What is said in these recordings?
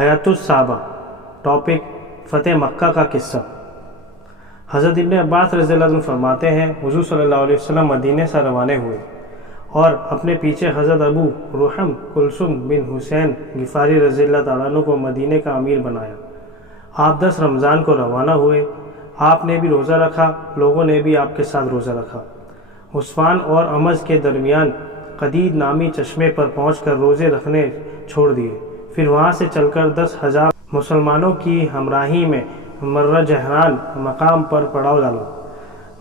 حیات الصحابہ، ٹاپک فتح مکہ کا قصہ۔ حضرت ابن عباس رضی اللہ عنہ فرماتے ہیں، حضور صلی اللہ علیہ وسلم مدینے سے روانہ ہوئے اور اپنے پیچھے حضرت ابو روحم کلثوم بن حسین غفاری رضی اللہ تعالیٰ عنہ کو مدینے کا امیر بنایا۔ آپ 10 رمضان کو روانہ ہوئے۔ آپ نے بھی روزہ رکھا، لوگوں نے بھی آپ کے ساتھ روزہ رکھا۔ عثفان اور امز کے درمیان قدید نامی چشمے پر پہنچ کر روزے رکھنے چھوڑ دیے۔ پھر وہاں سے چل کر 10,000 مسلمانوں کی ہمراہی میں مرہ جہران مقام پر پڑاؤ ڈالا۔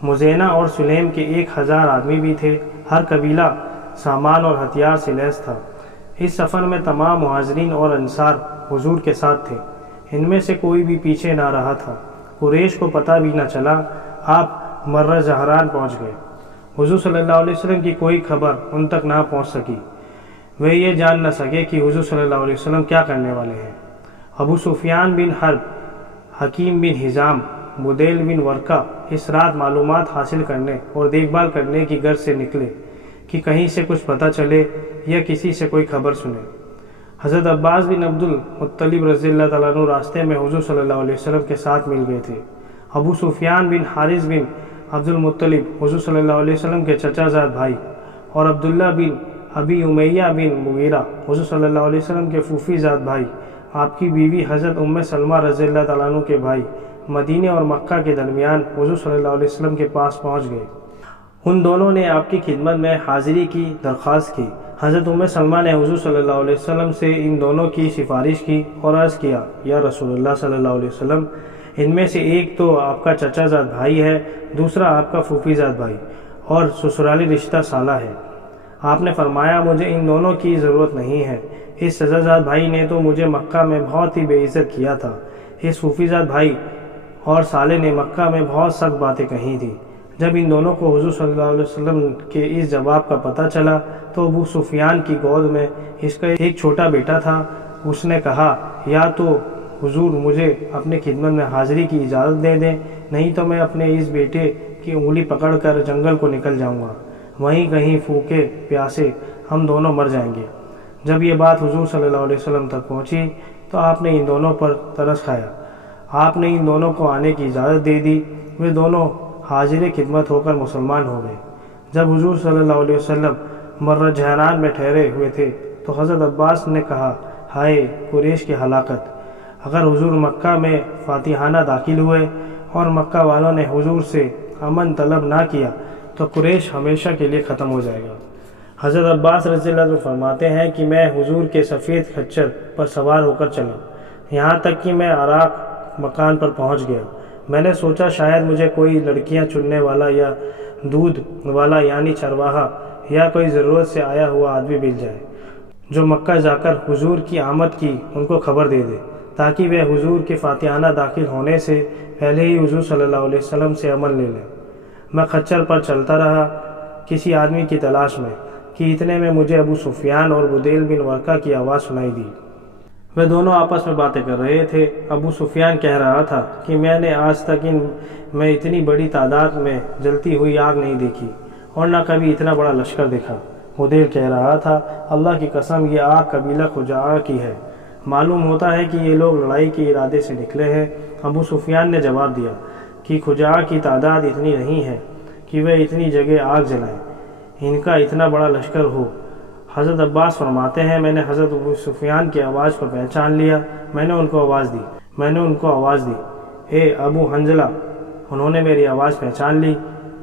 مزینہ اور سلیم کے 1,000 آدمی بھی تھے۔ ہر قبیلہ سامان اور ہتھیار سے لیس تھا۔ اس سفر میں تمام مہاجرین اور انصار حضور کے ساتھ تھے۔ ان میں سے کوئی بھی پیچھے نہ رہا تھا۔ قریش کو پتہ بھی نہ چلا۔ آپ مرہ جہران پہنچ گئے۔ حضور صلی اللہ علیہ وسلم کی کوئی خبر ان تک نہ پہنچ سکی۔ وہ یہ جان نہ سکے کہ حضور صلی اللہ علیہ وسلم کیا کرنے والے ہیں۔ ابو سفیان بن حرب، حکیم بن حزام، بدیل بن ورقہ اس رات معلومات حاصل کرنے اور دیکھ بھال کرنے کی غرض سے نکلے کہ کہیں سے کچھ پتہ چلے یا کسی سے کوئی خبر سنے۔ حضرت عباس بن عبد المطلب رضی اللہ تعالیٰ عنہ راستے میں حضور صلی اللہ علیہ وسلم کے ساتھ مل گئے تھے۔ ابو سفیان بن حارث بن عبد المطلب حضور صلی اللہ علیہ وسلم کے چچا زاد بھائی، اور عبداللہ بن ابی امیہ بن مغیرہ حضور صلی اللہ علیہ وسلم کے پھوپھی زاد بھائی، آپ کی بیوی حضرت ام سلمہ رضی اللہ تعالیٰ عنہ کے بھائی، مدینے اور مکہ کے درمیان حضور صلی اللہ علیہ وسلم کے پاس پہنچ گئے۔ ان دونوں نے آپ کی خدمت میں حاضری کی درخواست کی۔ حضرت ام سلمہ نے حضور صلی اللہ علیہ وسلم سے ان دونوں کی سفارش کی اور عرض کیا، یا رسول اللہ صلی اللہ علیہ وسلم، ان میں سے ایک تو آپ کا چچا زاد بھائی ہے، دوسرا آپ کا پھوپھی زاد بھائی اور سسرالی رشتہ سالہ ہے۔ آپ نے فرمایا، مجھے ان دونوں کی ضرورت نہیں ہے۔ اس چچا زاد بھائی نے تو مجھے مکہ میں بہت ہی بے عزت کیا تھا۔ اس پھوپھی زاد بھائی اور سالے نے مکہ میں بہت سخت باتیں کہی تھیں۔ جب ان دونوں کو حضور صلی اللہ علیہ وسلم کے اس جواب کا پتہ چلا تو ابو سفیان کی گود میں اس کا ایک چھوٹا بیٹا تھا۔ اس نے کہا، یا تو حضور مجھے اپنی خدمت میں حاضری کی اجازت دے دیں، نہیں تو میں اپنے اس بیٹے کی انگلی پکڑ کر جنگل کو نکل جاؤں گا، وہیں کہیں پھوکے پیاسے ہم دونوں مر جائیں گے۔ جب یہ بات حضور صلی اللہ علیہ وسلم تک پہنچی تو آپ نے ان دونوں پر ترس کھایا۔ آپ نے ان دونوں کو آنے کی اجازت دے دی۔ وہ دونوں حاضر خدمت ہو کر مسلمان ہو گئے۔ جب حضور صلی اللہ علیہ وسلم مرہ جہران میں ٹھہرے ہوئے تھے تو حضرت عباس نے کہا، ہائے قریش کی ہلاکت! اگر حضور مکہ میں فاتحانہ داخل ہوئے اور مکہ والوں نے حضور سے امن طلب نہ کیا تو قریش ہمیشہ کے لیے ختم ہو جائے گا۔ حضرت عباس رضی اللہ عنہ فرماتے ہیں کہ میں حضور کے سفید خچر پر سوار ہو کر چلا، یہاں تک کہ میں عراق مکان پر پہنچ گیا۔ میں نے سوچا شاید مجھے کوئی لڑکیاں چننے والا یا دودھ والا یعنی چرواہا یا کوئی ضرورت سے آیا ہوا آدمی مل جائے جو مکہ جا کر حضور کی آمد کی ان کو خبر دے دے، تاکہ وہ حضور کے فاتحانہ داخل ہونے سے پہلے ہی حضور صلی اللہ علیہ وسلم سے عمل لے لیں۔ میں خچر پر چلتا رہا کسی آدمی کی تلاش میں کہ اتنے میں مجھے ابو سفیان اور بدیل بن ورقہ کی آواز سنائی دی۔ وہ دونوں آپس میں باتیں کر رہے تھے۔ ابو سفیان کہہ رہا تھا کہ میں نے آج تک میں اتنی بڑی تعداد میں جلتی ہوئی آگ نہیں دیکھی اور نہ کبھی اتنا بڑا لشکر دیکھا۔ بدیل کہہ رہا تھا، اللہ کی قسم یہ آگ قبیلہ خزاعہ کی ہے، معلوم ہوتا ہے کہ یہ لوگ لڑائی کے ارادے سے نکلے ہیں۔ ابو سفیان نے جواب دیا کہ خزاعہ کی تعداد اتنی نہیں ہے کہ وہ اتنی جگہ آگ جلائیں، ان کا اتنا بڑا لشکر ہو۔ حضرت عباس فرماتے ہیں، میں نے حضرت ابو سفیان کی آواز کو پہچان لیا۔ میں نے ان کو آواز دی، اے ابو حنظلہ! انہوں نے میری آواز پہچان لی۔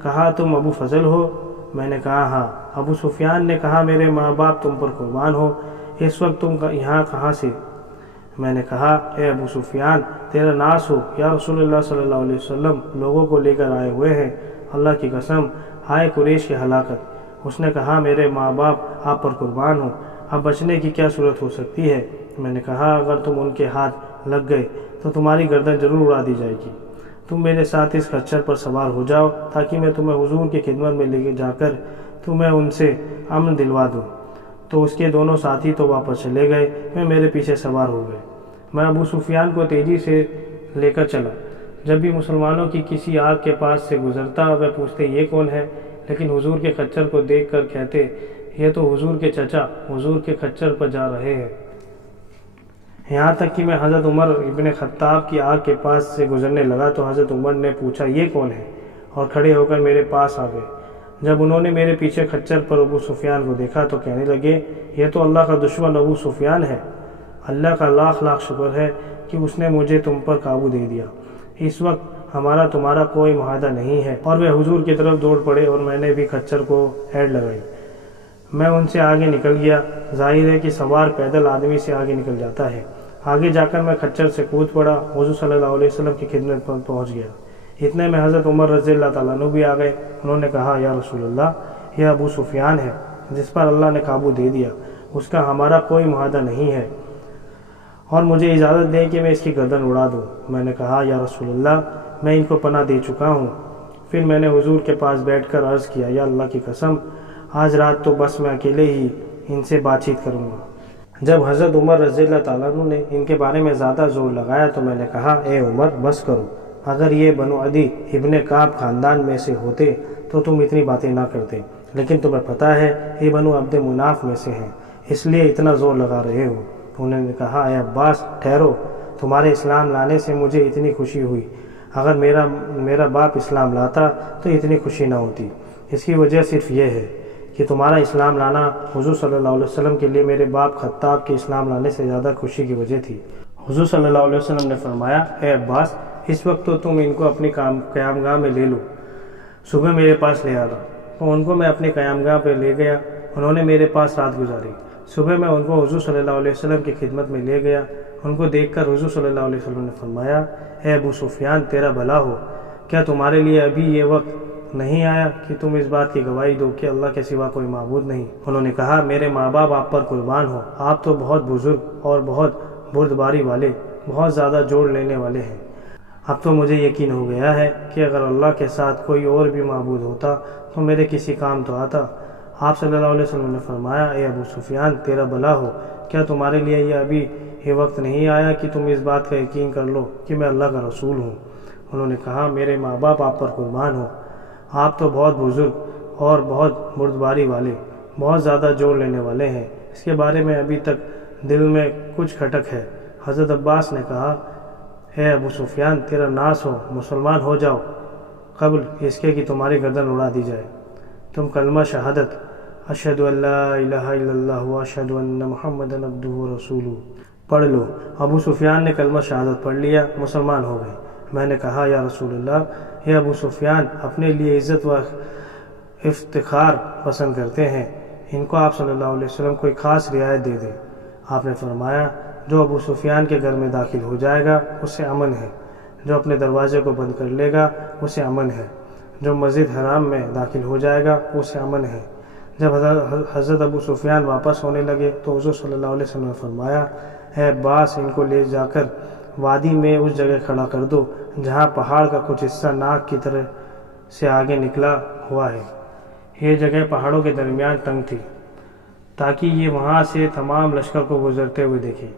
کہا، تم ابو فضل ہو؟ میں نے کہا، ہاں۔ ابو سفیان نے کہا، میرے ماں باپ تم پر قربان ہو، اس وقت تم یہاں کہاں سے؟ میں نے کہا، اے ابو سفیان، تیرا ناس ہو، یا رسول اللہ صلی اللہ علیہ وسلم لوگوں کو لے کر آئے ہوئے ہیں، اللہ کی قسم، ہائے قریش کی ہلاکت! اس نے کہا، میرے ماں باپ آپ پر قربان ہوں، اب بچنے کی کیا صورت ہو سکتی ہے؟ میں نے کہا، اگر تم ان کے ہاتھ لگ گئے تو تمہاری گردن ضرور اڑا دی جائے گی۔ تم میرے ساتھ اس خچر پر سوار ہو جاؤ تاکہ میں تمہیں حضور کی خدمت میں لے جا کر تمہیں ان سے امن دلوا دوں۔ تو اس کے دونوں ساتھی تو واپس چلے گئے، وہ میرے پیچھے سوار ہو گئے۔ میں ابو سفیان کو تیزی سے لے کر چلا۔ جب بھی مسلمانوں کی کسی آگ کے پاس سے گزرتا وہ پوچھتے یہ کون ہے، لیکن حضور کے خچر کو دیکھ کر کہتے یہ تو حضور کے چچا حضور کے خچر پر جا رہے ہیں۔ یہاں تک کہ میں حضرت عمر ابن خطاب کی آگ کے پاس سے گزرنے لگا تو حضرت عمر نے پوچھا یہ کون ہے، اور کھڑے ہو کر میرے پاس آ گئے۔ جب انہوں نے میرے پیچھے کھچر پر ابو سفیان کو دیکھا تو کہنے لگے یہ تو اللہ کا دشمن ابو سفیان ہے، اللہ کا لاکھ لاکھ شکر ہے کہ اس نے مجھے تم پر قابو دے دیا، اس وقت ہمارا تمہارا کوئی معاہدہ نہیں ہے۔ اور وہ حضور کی طرف دوڑ پڑے اور میں نے بھی کھچر کو ہیڈ لگائی۔ میں ان سے آگے نکل گیا۔ ظاہر ہے کہ سوار پیدل آدمی سے آگے نکل جاتا ہے۔ آگے جا کر میں کھچر سے کود پڑا، حضور صلی اللہ علیہ وسلم کی خدمت پر پہنچ گیا۔ اتنے میں حضرت عمر رضی اللہ تعالیٰ عنہ بھی آ گئے۔ انہوں نے کہا یا رسول اللہ، یہ ابو سفیان ہے جس پر اللہ نے قابو دے دیا، اس کا ہمارا کوئی معاہدہ نہیں ہے، اور مجھے اجازت دیں کہ میں اس کی گردن اڑا دوں۔ میں نے کہا یا رسول اللہ، میں ان کو پناہ دے چکا ہوں۔ پھر میں نے حضور کے پاس بیٹھ کر عرض کیا یا اللہ کی قسم، آج رات تو بس میں اکیلے ہی ان سے بات چیت کروں گا۔ جب حضرت عمر رضی اللہ تعالیٰ عنہ نے ان کے بارے میں زیادہ زور لگایا تو میں نے کہا اے عمر بس کرو، اگر یہ بنو عدی ابن کعب خاندان میں سے ہوتے تو تم اتنی باتیں نہ کرتے، لیکن تمہیں پتہ ہے یہ بنو عبد مناف میں سے ہیں، اس لیے اتنا زور لگا رہے ہو۔ انہوں نے کہا اے عباس ٹھہرو، تمہارے اسلام لانے سے مجھے اتنی خوشی ہوئی، اگر میرا باپ اسلام لاتا تو اتنی خوشی نہ ہوتی۔ اس کی وجہ صرف یہ ہے کہ تمہارا اسلام لانا حضور صلی اللہ علیہ وسلم کے لیے میرے باپ خطاب کے اسلام لانے سے زیادہ خوشی کی وجہ تھی۔ حضور صلی اللہ علیہ وسلم نے فرمایا اے عباس، اس وقت تو تم ان کو اپنی قیام گاہ میں لے لو، صبح میرے پاس لے آنا۔ تو ان کو میں اپنی قیام گاہ پہ لے گیا، انہوں نے میرے پاس رات گزاری۔ صبح میں ان کو حضور صلی اللہ علیہ وسلم کی خدمت میں لے گیا۔ ان کو دیکھ کر حضور صلی اللہ علیہ وسلم نے فرمایا اے ابو سفیان، تیرا بھلا ہو، کیا تمہارے لیے ابھی یہ وقت نہیں آیا کہ تم اس بات کی گواہی دو کہ اللہ کے سوا کوئی معبود نہیں؟ انہوں نے کہا میرے ماں باپ آپ پر قربان ہو، آپ تو بہت بزرگ اور بہت بردباری والے، بہت زیادہ جوڑ لینے والے ہیں۔ اب تو مجھے یقین ہو گیا ہے کہ اگر اللہ کے ساتھ کوئی اور بھی معبود ہوتا تو میرے کسی کام تو آتا۔ آپ صلی اللہ علیہ وسلم نے فرمایا اے ابو سفیان، تیرا بھلا ہو، کیا تمہارے لیے یہ ابھی یہ وقت نہیں آیا کہ تم اس بات کا یقین کر لو کہ میں اللہ کا رسول ہوں؟ انہوں نے کہا میرے ماں باپ آپ پر قربان ہو، آپ تو بہت بزرگ اور بہت بردباری والے، بہت زیادہ جوڑ لینے والے ہیں، اس کے بارے میں ابھی تک دل میں کچھ کھٹک ہے۔ حضرت عباس نے کہا اے ابو سفیان، تیرا ناس ہو، مسلمان ہو جاؤ قبل اس کے کہ تمہاری گردن اڑا دی جائے۔ تم کلمہ شہادت اشہد ان لا الہ الا اللہ و اشہد ان محمدًا عبدہ و رسولہ پڑھ لو۔ ابو سفیان نے کلمہ شہادت پڑھ لیا، مسلمان ہو گئے۔ میں نے کہا یا رسول اللہ، یہ ابو سفیان اپنے لیے عزت و افتخار پسند کرتے ہیں، ان کو آپ صلی اللہ علیہ وسلم کوئی خاص رعایت دے دیں۔ آپ نے فرمایا جو ابو سفیان کے گھر میں داخل ہو جائے گا اسے امن ہے، جو اپنے دروازے کو بند کر لے گا اسے امن ہے، جو مسجد حرام میں داخل ہو جائے گا اسے امن ہے۔ جب حضرت ابو سفیان واپس ہونے لگے تو حضور صلی اللہ علیہ وسلم نے فرمایا اے عباس، ان کو لے جا کر وادی میں اس جگہ کھڑا کر دو جہاں پہاڑ کا کچھ حصہ ناک کی طرح سے آگے نکلا ہوا ہے۔ یہ جگہ پہاڑوں کے درمیان تنگ تھی تاکہ یہ وہاں سے تمام لشکر کو گزرتے ہوئے دیکھیں۔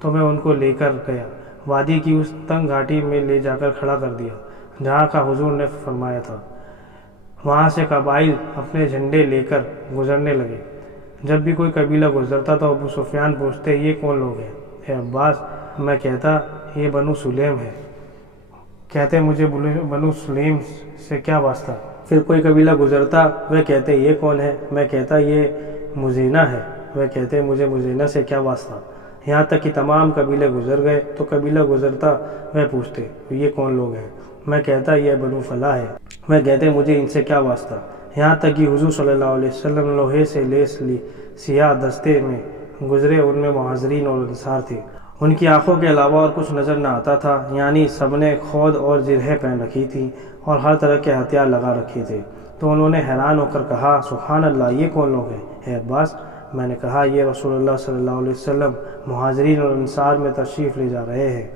تو میں ان کو لے کر گیا، وادی کی اس تنگ گھاٹی میں لے جا کر کھڑا کر دیا جہاں کا حضور نے فرمایا تھا۔ وہاں سے قبائل اپنے جھنڈے لے کر گزرنے لگے۔ جب بھی کوئی قبیلہ گزرتا تو ابو سفیان پوچھتے یہ کون لوگ ہیں؟ اے عباس، میں کہتا یہ بنو سلیم ہے۔ کہتے مجھے بنو سلیم سے کیا واسطہ؟ پھر کوئی قبیلہ گزرتا، وہ کہتے یہ کون ہے؟ میں کہتا یہ مزینہ ہے۔ وہ کہتے مجھے مزینہ سے کیا واسطہ؟ یہاں تک کہ تمام قبیلے گزر گئے تو قبیلہ گزرتا، وہ پوچھتے یہ کون لوگ ہیں؟ میں کہتا یہ بنو فلاح ہے۔ میں کہتے مجھے ان سے کیا واسطہ؟ یہاں تک کہ حضور صلی اللہ علیہ وسلم لوہے سے لیس سیاہ دستے میں گزرے، ان میں مہاجرین اور انصار تھے۔ ان کی آنکھوں کے علاوہ اور کچھ نظر نہ آتا تھا، یعنی سب نے خود اور زرہیں پہن رکھی تھی اور ہر طرح کے ہتھیار لگا رکھے تھے۔ تو انہوں نے حیران ہو کر کہا سبحان اللہ، یہ کون لوگ ہیں؟ اے عباس، میں نے کہا یہ رسول اللہ صلی اللہ علیہ وسلم مہاجرین اور انصار میں تشریف لے جا رہے ہیں۔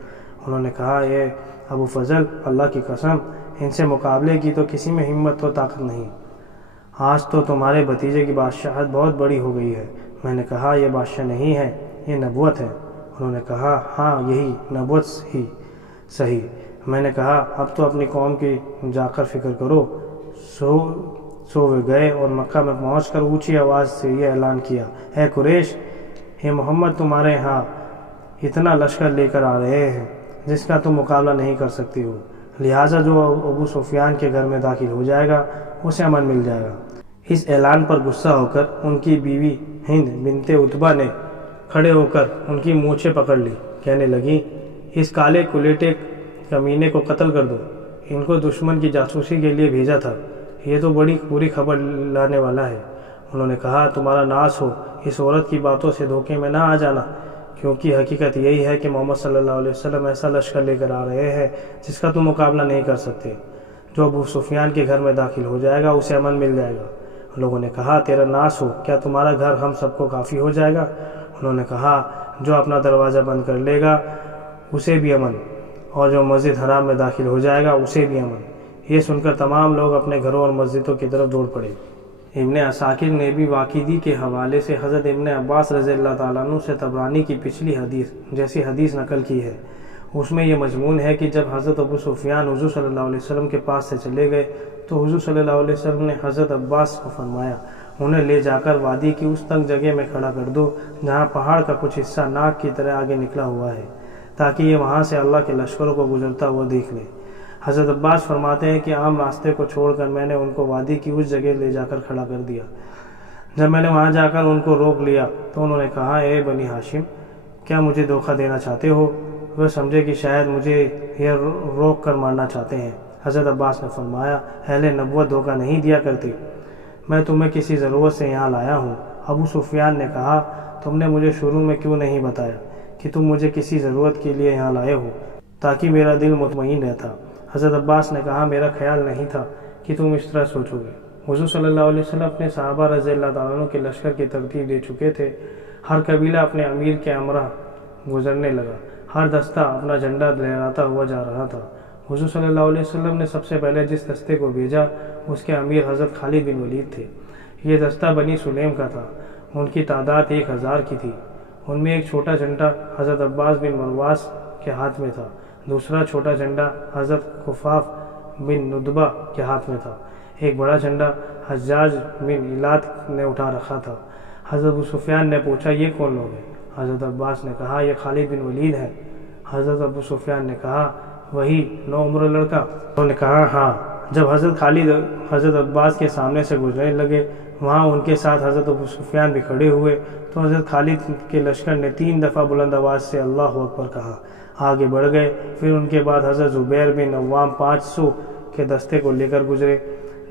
انہوں نے کہا اے ابو فضل، اللہ کی قسم، ان سے مقابلے کی تو کسی میں ہمت و طاقت نہیں۔ آج تو تمہارے بھتیجے کی بادشاہت بہت بڑی ہو گئی ہے۔ میں نے کہا یہ بادشاہ نہیں ہے، یہ نبوت ہے۔ انہوں نے کہا ہاں یہی نبوت ہی صحیح۔ میں نے کہا اب تو اپنی قوم کی جا کر فکر کرو۔ سو وہ گئے اور مکہ میں پہنچ کر اونچی آواز سے یہ اعلان کیا اے قریش، یہ محمد تمہارے ہاں اتنا لشکر لے کر آ رہے ہیں جس کا تم مقابلہ نہیں کر سکتی ہو، لہٰذا جو ابو سفیان کے گھر میں داخل ہو جائے گا اسے امن مل جائے گا۔ اس اعلان پر غصہ ہو کر ان کی بیوی ہند بنت عتبہ نے کھڑے ہو کر ان کی مونچھیں پکڑ لی، کہنے لگیں اس کالے کلیٹے کمینے کو قتل کر دو، ان کو دشمن کی جاسوسی کے لیے بھیجا تھا، یہ تو بڑی بری خبر لانے والا ہے۔ انہوں نے کہا تمہارا ناس ہو، اس عورت کی باتوں سے دھوکے میں نہ آ جانا، کیونکہ حقیقت یہی ہے کہ محمد صلی اللہ علیہ وسلم ایسا لشکر لے کر آ رہے ہیں جس کا تم مقابلہ نہیں کر سکتے، جو ابو سفیان کے گھر میں داخل ہو جائے گا اسے امن مل جائے گا۔ لوگوں نے کہا تیرا ناس ہو، کیا تمہارا گھر ہم سب کو کافی ہو جائے گا؟ انہوں نے کہا جو اپنا دروازہ بند کر لے گا اسے بھی امن، اور جو مسجد حرام میں داخل ہو جائے گا اسے بھی امن۔ یہ سن کر تمام لوگ اپنے گھروں اور مسجدوں کی طرف دوڑ پڑے۔ ابن عساکر نے بھی واقعی کے حوالے سے حضرت ابن عباس رضی اللہ تعالیٰ عنہ سے طبرانی کی پچھلی حدیث جیسی حدیث نقل کی ہے۔ اس میں یہ مضمون ہے کہ جب حضرت ابو سفیان حضور صلی اللہ علیہ وسلم کے پاس سے چلے گئے تو حضور صلی اللہ علیہ وسلم نے حضرت عباس کو فرمایا انہیں لے جا کر وادی کی اس تنگ جگہ میں کھڑا کر دو جہاں پہاڑ کا کچھ حصہ ناک کی طرح آگے نکلا ہوا ہے، تاکہ یہ وہاں سے اللہ کے لشکروں کو گزرتا ہوا دیکھ لے۔ حضرت عباس فرماتے ہیں کہ عام راستے کو چھوڑ کر میں نے ان کو وادی کی اس جگہ لے جا کر کھڑا کر دیا۔ جب میں نے وہاں جا کر ان کو روک لیا تو انہوں نے کہا اے بنی ہاشم، کیا مجھے دھوکہ دینا چاہتے ہو؟ وہ سمجھے کہ شاید مجھے یہ روک کر مارنا چاہتے ہیں۔ حضرت عباس نے فرمایا اہل نبوت دھوکہ نہیں دیا کرتے، میں تمہیں کسی ضرورت سے یہاں لایا ہوں۔ ابو سفیان نے کہا تم نے مجھے شروع میں کیوں نہیں بتایا کہ تم مجھے کسی ضرورت کے لیے یہاں لائے ہو، تاکہ میرا دل مطمئن رہتا۔ حضرت عباس نے کہا میرا خیال نہیں تھا کہ تم اس طرح سوچو گے۔ حضور صلی اللہ علیہ وسلم اپنے صحابہ رضی اللہ تعالیٰ عنہ کے لشکر کی ترتیب دے چکے تھے، ہر قبیلہ اپنے امیر کے ہمراہ گزرنے لگا، ہر دستہ اپنا جھنڈا لہراتا ہوا جا رہا تھا۔ حضور صلی اللہ علیہ وسلم نے سب سے پہلے جس دستے کو بھیجا اس کے امیر حضرت خالد بن ولید تھے۔ یہ دستہ بنی سلیم کا تھا، ان کی تعداد 1000 کی تھی۔ ان میں ایک چھوٹا جھنڈا حضرت عباس بن مرواس کے ہاتھ میں تھا، دوسرا چھوٹا جھنڈا حضرت خفاف بن ندبہ کے ہاتھ میں تھا، ایک بڑا جھنڈا حجاج بن الات نے اٹھا رکھا تھا۔ حضرت ابو سفیان نے پوچھا یہ کون لوگ ہیں؟ حضرت عباس نے کہا یہ خالد بن ولید ہے۔ حضرت ابو سفیان نے کہا وہی نوعمر لڑکا؟ انہوں نے کہا ہاں۔ جب حضرت خالد حضرت عباس کے سامنے سے گزرنے لگے، وہاں ان کے ساتھ حضرت ابو سفیان بھی کھڑے ہوئے تو حضرت خالد کے لشکر نے 3 دفعہ بلند آواز سے اللہ اکبر کہا، آگے بڑھ گئے۔ پھر ان کے بعد حضرت زبیر بن عوام 500 کے دستے کو لے کر گزرے،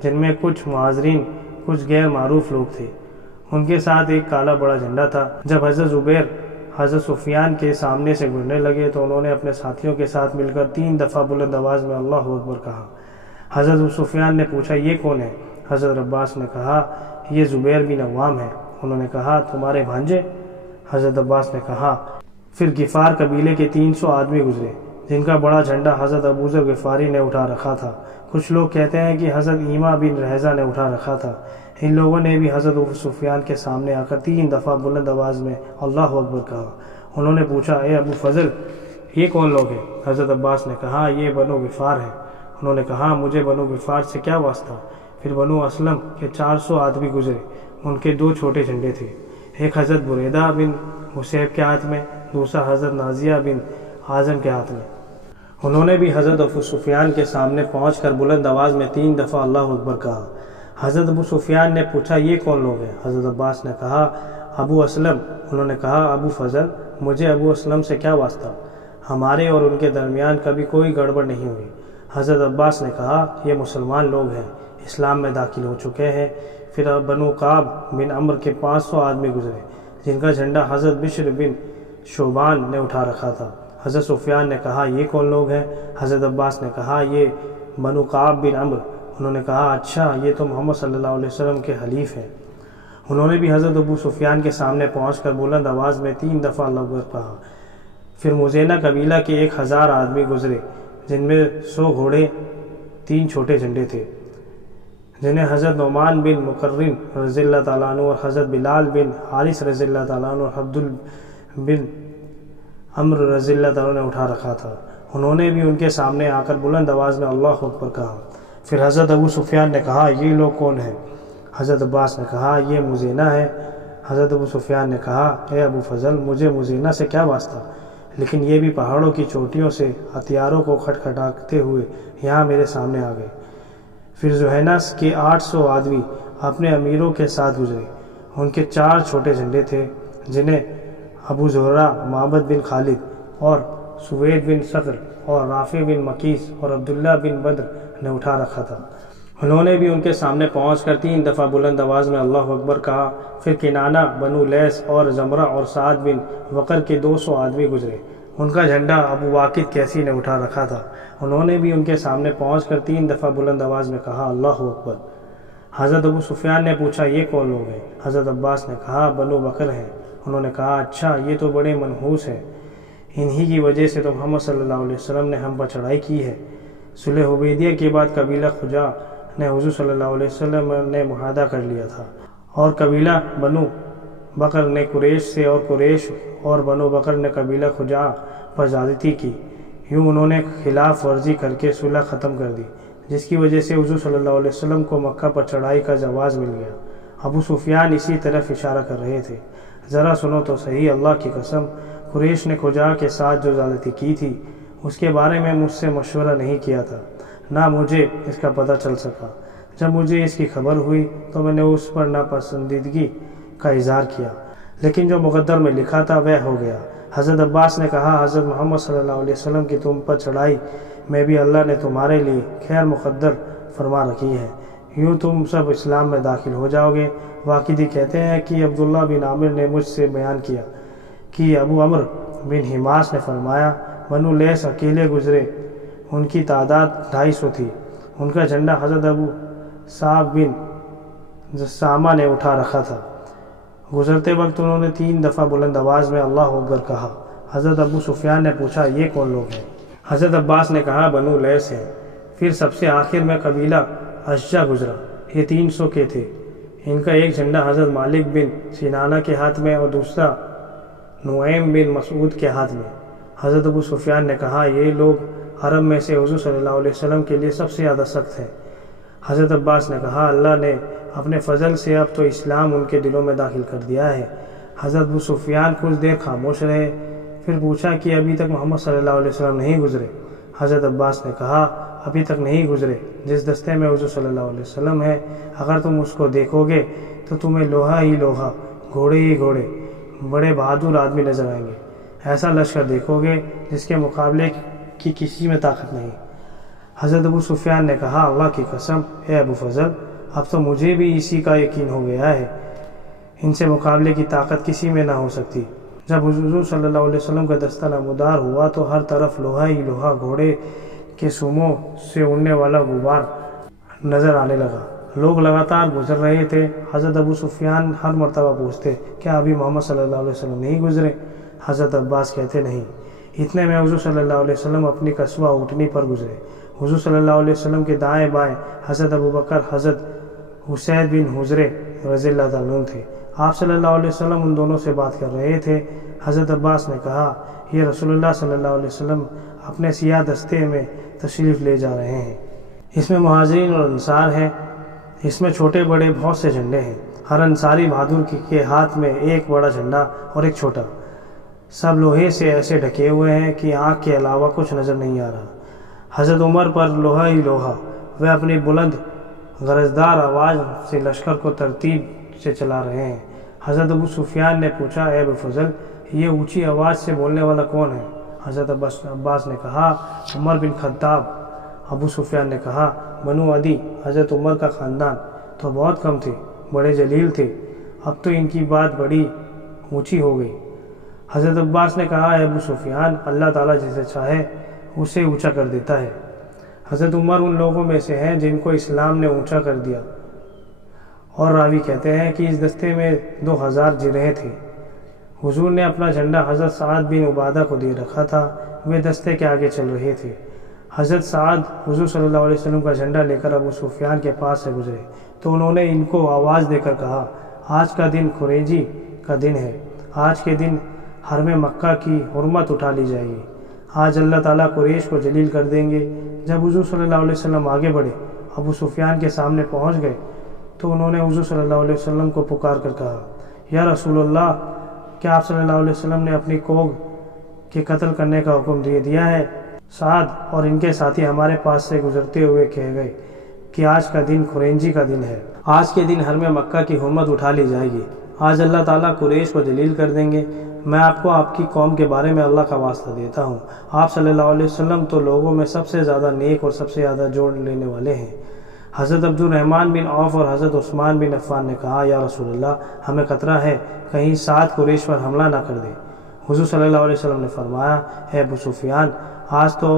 جن میں کچھ مہاجرین کچھ غیر معروف لوگ تھے۔ ان کے ساتھ ایک کالا بڑا جھنڈا تھا۔ جب حضرت زبیر حضرت سفیان کے سامنے سے گزرنے لگے تو انہوں نے اپنے ساتھیوں کے ساتھ مل کر 3 دفعہ بلند آواز میں اللہ اکبر کہا۔ حضرت ابو سفیان نے پوچھا یہ کون ہے؟ حضرت عباس نے کہا یہ زبیر بن عوام ہے۔ انہوں نے کہا تمہارے بھانجے؟ حضرت عباس نے کہا۔ پھر غفار قبیلے کے 300 آدمی گزرے جن کا بڑا جھنڈا حضرت ابو ذر غفاری نے اٹھا رکھا تھا۔ کچھ لوگ کہتے ہیں کہ حضرت ایما بن رحزہ نے اٹھا رکھا تھا۔ ان لوگوں نے بھی حضرت ابو سفیان کے سامنے آ کر 3 دفعہ بلند آواز میں اللہ اکبر کہا۔ انہوں نے پوچھا اے ابو فضل یہ کون لوگ ہیں؟ حضرت عباس نے کہا یہ بنو غفار ہیں۔ انہوں نے کہا مجھے بنو غفار سے کیا واسطہ؟ پھر بنو اسلم کے 400 آدمی گزرے، ان کے 2 چھوٹے جھنڈے تھے، ایک حضرت بریدہ بن حسیب کے ہاتھ میں، دوسرا حضرت نازیہ بن حازم کے ہاتھ میں۔ انہوں نے بھی حضرت ابو سفیان کے سامنے پہنچ کر بلند آواز میں 3 دفعہ اللہ اکبر کہا۔ حضرت ابو سفیان نے پوچھا یہ کون لوگ ہیں؟ حضرت عباس نے کہا ابو اسلم۔ انہوں نے کہا ابو فضل مجھے ابو اسلم سے کیا واسطہ؟ ہمارے اور ان کے درمیان کبھی کوئی گڑبڑ نہیں ہوئی۔ حضرت عباس نے کہا یہ مسلمان لوگ ہیں، اسلام میں داخل ہو چکے ہیں۔ پھر بنو کعب بن عمر کے 500 آدمی گزرے جن کا جھنڈا حضرت بشر بن شعبان نے اٹھا رکھا تھا۔ حضرت سفیان نے کہا یہ کون لوگ ہیں؟ حضرت عباس نے کہا یہ بنو کعب بن عمر۔ انہوں نے کہا اچھا یہ تو محمد صلی اللہ علیہ وسلم کے حلیف ہیں۔ انہوں نے بھی حضرت ابو سفیان کے سامنے پہنچ کر بلند آواز میں 3 دفعہ اللہ اکبر کہا۔ پھر مزینہ قبیلہ کے 1000 آدمی گزرے جن میں 100 گھوڑے، 3 چھوٹے جھنڈے تھے، جنہیں حضرت نعمان بن مقرن رضی اللہ تعالیٰ عنہ اور حضرت بلال بن حارث رضی اللہ تعالیٰ عنہ اور عبد بن عمر رضی اللہ تعالیٰ نے اٹھا رکھا تھا۔ انہوں نے بھی ان کے سامنے آ کر بلند آواز میں اللہ اکبر کہا۔ پھر حضرت ابو سفیان نے کہا یہ لوگ کون ہیں؟ حضرت عباس نے کہا یہ مزینہ ہے۔ حضرت ابو سفیان نے کہا اے ابو فضل مجھے مزینہ سے کیا واسطہ؟ لیکن یہ بھی پہاڑوں کی چوٹیوں سے ہتھیاروں کو کھٹکھٹاتے ہوئے یہاں میرے سامنے آ گئے۔ پھر جوہینہ کے 800 آدمی اپنے امیروں کے ساتھ گزرے۔ ان کے 4 چھوٹے جھنڈے تھے جنہیں ابو زہرہ، معبد بن خالد اور سوید بن صخر اور رافع بن مقیس اور عبداللہ بن بدر نے اٹھا رکھا تھا۔ انہوں نے بھی ان کے سامنے پہنچ کر 3 دفعہ بلند آواز میں اللہ اکبر کہا۔ پھر کنانہ، بنو لیث اور زمرہ اور سعد بن وقر کے 200 آدمی گزرے۔ ان کا جھنڈا ابو واقد کیسی نے اٹھا رکھا تھا۔ انہوں نے بھی ان کے سامنے پہنچ کر 3 دفعہ بلند آواز میں کہا اللہ اکبر۔ حضرت ابو سفیان نے پوچھا یہ کون لوگ ہیں؟ حضرت عباس نے کہا بنو بکر ہیں۔ انہوں نے کہا اچھا، یہ تو بڑے منحوس ہیں، انہی کی وجہ سے تو محمد صلی اللہ علیہ وسلم نے ہم پر چڑھائی کی ہے۔ صلح حدیبیہ کے بعد قبیلہ خزاع نے حضور صلی اللہ علیہ وسلم نے معاہدہ کر لیا تھا، اور قبیلہ بنو بکر نے قریش سے اور قریش اور بنو بکر نے قبیلہ خزاع پر زیادتی کی۔ یوں انہوں نے خلاف ورزی کر کے صلح ختم کر دی، جس کی وجہ سے حضور صلی اللہ علیہ وسلم کو مکہ پر چڑھائی کا جواز مل گیا۔ ابو سفیان اسی طرف اشارہ کر رہے تھے۔ ذرا سنو تو صحیح، اللہ کی قسم، قریش نے خزاع کے ساتھ جو زیادتی کی تھی اس کے بارے میں مجھ سے مشورہ نہیں کیا تھا، نہ مجھے اس کا پتہ چل سکا۔ جب مجھے اس کی خبر ہوئی تو میں نے اس پر ناپسندیدگی کا اظہار کیا، لیکن جو مقدر میں لکھا تھا وہ ہو گیا۔ حضرت عباس نے کہا حضرت محمد صلی اللہ علیہ وسلم کی تم پر چڑھائی میں بھی اللہ نے تمہارے لیے خیر مقدر فرما رکھی ہے، یوں تم سب اسلام میں داخل ہو جاؤ گے۔ واقدی کہتے ہیں کہ عبداللہ بن عامر نے مجھ سے بیان کیا کہ ابو عمرو بن حماس نے فرمایا بنو لیث اکیلے گزرے، ان کی تعداد 250 تھی۔ ان کا جھنڈا حضرت ابو صعب بن جسامہ نے اٹھا رکھا تھا۔ گزرتے وقت انہوں نے 3 دفعہ بلند آواز میں اللہ اکبر کہا۔ حضرت ابو سفیان نے پوچھا یہ کون لوگ ہیں؟ حضرت عباس نے کہا بنو لیث ہیں۔ پھر سب سے آخر میں قبیلہ اشجع گزرا، یہ 300 کے تھے۔ ان کا ایک جھنڈا حضرت مالک بن سنانہ کے ہاتھ میں اور دوسرا نعیم بن مسعود کے ہاتھ میں۔ حضرت ابو سفیان نے کہا یہ لوگ عرب میں سے حضور صلی اللہ علیہ وسلم کے لیے سب سے زیادہ سخت ہیں۔ حضرت عباس نے کہا اللہ نے اپنے فضل سے اب تو اسلام ان کے دلوں میں داخل کر دیا ہے۔ حضرت ابو سفیان کچھ دیر خاموش رہے، پھر پوچھا کہ ابھی تک محمد صلی اللہ علیہ وسلم نہیں گزرے؟ حضرت عباس نے کہا ابھی تک نہیں گزرے۔ جس دستے میں حضور صلی اللہ علیہ وسلم ہے، اگر تم اس کو دیکھو گے تو تمہیں لوہا ہی لوہا، گھوڑے ہی گھوڑے، بڑے بہادر آدمی نظر آئیں گے۔ ایسا لشکر دیکھو گے جس کے مقابلے کی کسی میں طاقت نہیں۔ حضرت ابو سفیان نے کہا اللہ کی قسم اے ابو فضل، اب تو مجھے بھی اسی کا یقین ہو گیا ہے، ان سے مقابلے کی طاقت کسی میں نہ ہو سکتی۔ جب حضور صلی اللہ علیہ وسلم کا دستہ نمودار ہوا تو ہر طرف لوہا ہی لوہا، گھوڑے کے سوموں سے اڑنے والا غبار نظر آنے لگا۔ لوگ لگاتار گزر رہے تھے۔ حضرت ابو سفیان ہر مرتبہ پوچھتے کیا ابھی محمد صلی اللہ علیہ وسلم نہیں گزرے؟ حضرت عباس کہتے نہیں۔ اتنے میں حضور صلی اللہ علیہ وسلم اپنی کسوہ اونٹنی پر گزرے۔ حضور صلی اللہ علیہ وسلم کے دائیں بائیں حضرت ابو بکر، حضرت حسین بن حضرے رضی اللہ تعالیٰ عنہ تھے۔ آپ صلی اللہ علیہ وسلم ان دونوں سے بات کر رہے تھے۔ حضرت عباس نے کہا یہ رسول اللہ صلی اللہ علیہ وسلم اپنے سیاہ دستے میں تشریف لے جا رہے ہیں، اس میں مہاجرین اور انصار ہیں، اس میں چھوٹے بڑے بہت سے جھنڈے ہیں، ہر انصاری بہادر کے ہاتھ میں ایک بڑا جھنڈا اور ایک چھوٹا، سب لوہے سے ایسے ڈھکے ہوئے ہیں کہ آنکھ کے علاوہ کچھ نظر نہیں آ رہا۔ حضرت عمر پر لوہا ہی لوہا، وہ اپنی بلند غرضدار آواز سے لشکر کو ترتیب سے چلا رہے ہیں۔ حضرت ابو سفیان نے پوچھا اے ابو فضل، یہ اونچی آواز سے بولنے والا کون ہے؟ حضرت عباس نے کہا عمر بن خطاب۔ ابو سفیان نے کہا بنو عدی، حضرت عمر کا خاندان تو بہت کم تھے، بڑے جلیل تھے، اب تو ان کی بات بڑی اونچی ہو گئی۔ حضرت عباس نے کہا اے ابو سفیان، اللہ تعالیٰ جسے چاہے اسے اونچا کر دیتا ہے۔ حضرت عمر ان لوگوں میں سے ہیں جن کو اسلام نے اونچا کر دیا، اور راوی کہتے ہیں کہ اس دستے میں 2000 جرحیں تھے۔ حضور نے اپنا جھنڈا حضرت سعد بن عبادہ کو دے رکھا تھا، وہ دستے کے آگے چل رہے تھے۔ حضرت سعد حضور صلی اللہ علیہ وسلم کا جھنڈا لے کر ابو سفیان کے پاس سے گزرے تو انہوں نے ان کو آواز دے کر کہا آج کا دن خریجی کا دن ہے، آج کے دن حرم مکہ کی حرمت اٹھا لی جائے گی، آج اللہ تعالیٰ قریش کو ذلیل کر دیں گے۔ جب حضور صلی اللہ علیہ وسلم آگے بڑھے، ابو سفیان کے سامنے پہنچ گئے تو انہوں نے حضور صلی اللہ علیہ وسلم کو پکار کر کہا یا رسول اللہ، کیا آپ صلی اللہ علیہ وسلم نے اپنی کوگ کہ قتل کرنے کا حکم دیا ہے۔ سعد اور ان کے ساتھی ہمارے پاس سے گزرتے ہوئے کہہ گئے کہ آج کا دن خرینجی کا دن ہے، آج کے دن حرم مکہ کی حرمت اٹھا لی جائے گی، آج اللہ تعالیٰ قریش کو ذلیل کر دیں گے۔ میں آپ کو آپ کی قوم کے بارے میں اللہ کا واسطہ دیتا ہوں، آپ صلی اللہ علیہ وسلم تو لوگوں میں سب سے زیادہ نیک اور سب سے زیادہ جوڑ لینے والے ہیں۔ حضرت عبد الرحمن بن عوف اور حضرت عثمان بن عفان نے کہا، یا رسول اللہ، ہمیں خطرہ ہے کہیں سعد قریش پر حملہ نہ کر دے۔ حضور صلی اللہ علیہ وسلم نے فرمایا، اے ابو سفیان، آج تو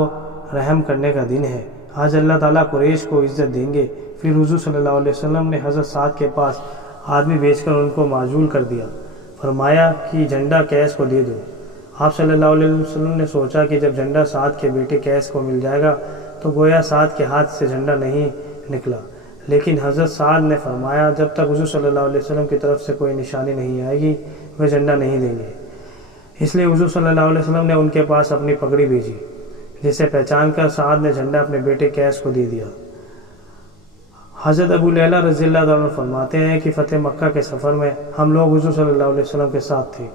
رحم کرنے کا دن ہے، آج اللہ تعالیٰ قریش کو عزت دیں گے۔ پھر حضور صلی اللہ علیہ وسلم نے حضرت سعد کے پاس آدمی بھیج کر ان کو معزول کر دیا، فرمایا کہ جھنڈا قیس کو دے دو۔ آپ صلی اللہ علیہ وسلم نے سوچا کہ جب جھنڈا سعد کے بیٹے قیس کو مل جائے گا تو گویا سعد کے ہاتھ سے جھنڈا نہیں نکلا، لیکن حضرت سعد نے فرمایا جب تک حضور صلی اللہ علیہ وسلم کی طرف سے کوئی نشانی نہیں آئے گی وہ جھنڈا نہیں دیں گے۔ اس لیے حضور صلی اللہ علیہ وسلم نے ان کے پاس اپنی پگڑی بھیجی، جسے پہچان کر سعد نے جھنڈا اپنے بیٹے قیس کو دے دیا۔ حضرت ابو لیلہ رضی اللہ عنہ فرماتے ہیں کہ فتح مکہ کے سفر میں ہم لوگ حضور صلی اللہ علیہ وسلم کے ساتھ تھے۔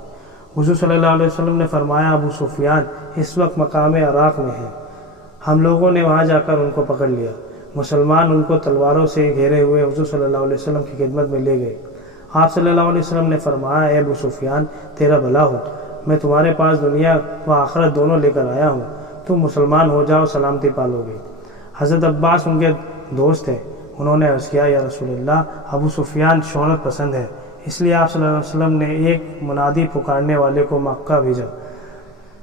حضور صلی اللہ علیہ وسلم نے فرمایا، ابو سفیان اس وقت مقام عراق میں ہیں۔ ہم لوگوں نے وہاں جا کر ان کو پکڑ لیا۔ مسلمان ان کو تلواروں سے گھیرے ہوئے حضور صلی اللہ علیہ وسلم کی خدمت میں لے گئے۔ آپ صلی اللہ علیہ وسلم نے فرمایا، اے ابو سفیان، تیرا بھلا ہو، میں تمہارے پاس دنیا و آخرت دونوں لے کر آیا ہوں، تم مسلمان ہو جاؤ، سلامتی پالو گے۔ حضرت عباس ان کے دوست ہیں، انہوں نے عرض کیا، یا رسول اللہ، ابو سفیان شہرت پسند ہے، اس لیے آپ صلی اللہ علیہ وسلم نے ایک منادی پکارنے والے کو مکہ بھیجا،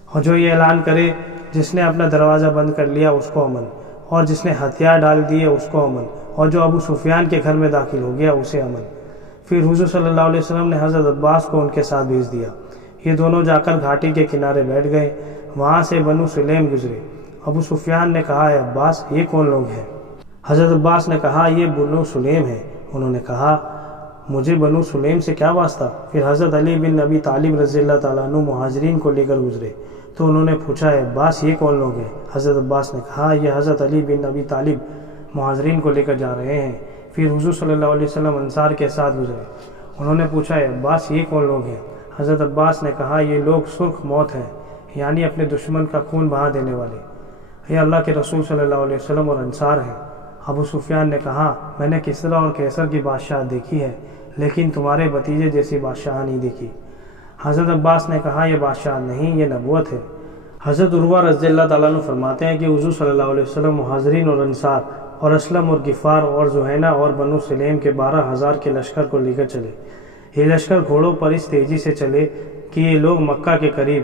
اور جو یہ اعلان کرے جس نے اپنا دروازہ بند کر لیا اس کو امن، اور جس نے ہتھیار ڈال دیے اس کو امن، اور جو ابو سفیان کے گھر میں داخل ہو گیا اسے امن۔ پھر حضور صلی اللہ علیہ وسلم نے حضرت عباس کو ان کے ساتھ بھیج دیا۔ یہ دونوں جا کر گھاٹی کے کنارے بیٹھ گئے، وہاں سے بنو سلیم گزرے۔ ابو سفیان نے کہا، اے عباس، یہ کون لوگ ہیں؟ حضرت عباس نے کہا، یہ بنو سلیم ہیں۔ انہوں نے کہا، مجھے بنو سلیم سے کیا واسطہ؟ پھر حضرت علی بن ابی طالب رضی اللہ تعالیٰ عنہ مہاجرین کو لے کر گزرے تو انہوں نے پوچھا، اے عباس، یہ کون لوگ ہیں؟ حضرت عباس نے کہا، یہ حضرت علی بن ابی طالب مہاجرین کو لے کر جا رہے ہیں۔ پھر حضور صلی اللہ علیہ وسلم انصار کے ساتھ گزرے، انہوں نے پوچھا، اے عباس، یہ کون لوگ ہیں؟ حضرت عباس نے کہا، یہ لوگ سرخ موت ہیں، یعنی اپنے دشمن کا خون بہا دینے والے، یہ اللہ کے رسول صلی اللہ علیہ وسلم اور انصار ہیں۔ ابو سفیان نے کہا، میں نے کسریٰ اور قیصر کی بادشاہت دیکھی ہے، لیکن تمہارے بھتیجے جیسی بادشاہ نہیں دیکھی۔ حضرت عباس نے کہا، یہ بادشاہت نہیں، یہ نبوت ہے۔ حضرت عروہ رضی اللہ تعالیٰ عنہ فرماتے ہیں کہ حضور صلی اللہ علیہ وسلم مہاجرین اور انصار اور اسلم اور غفار اور زہینہ اور بنو سلیم کے 12,000 کے لشکر کو لے کر چلے۔ یہ لشکر گھوڑوں پر اس تیزی سے چلے کہ یہ لوگ مکہ کے قریب